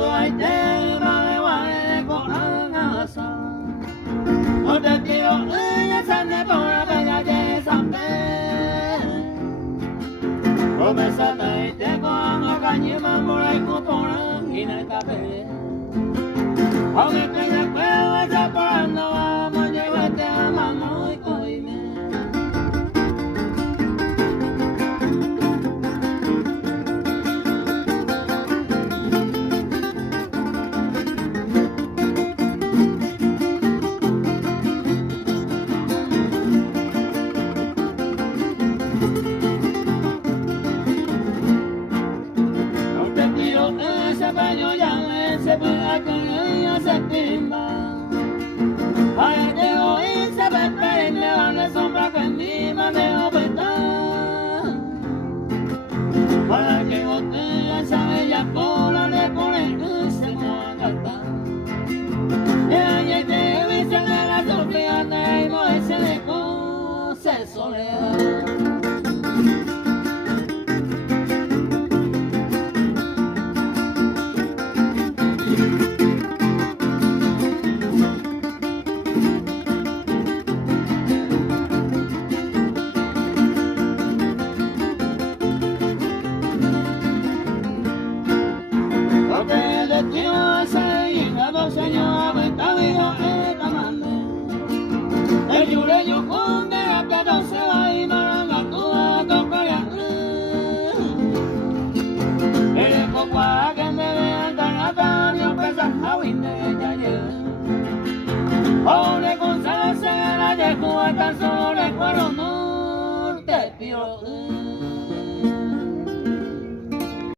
cuando hay tema de guay con la casa. No te tiro ella sane por la bella de San Pedro. Promesa te tengo a cañema por ahí con la esquina de café. Aunque te después esa por no vamos a llevarte a mamá y coime. Se puede que ella se timba. Ay, te oí, se ve que me van a sombra que en mi manejo petar. Para que botella esa bella cola le ponen y se mueva a cantar. Y ahí te dicen de la Sofía, y moverse de cosas soledad. Señor, me está dijo esta mande. El yureño con de la plata se va y maranga tú a tocar ya. El copa que me vean tan atario pesa a winde ya ya. Ole con salsa la de Cuba tan solo recuerdo no te pido.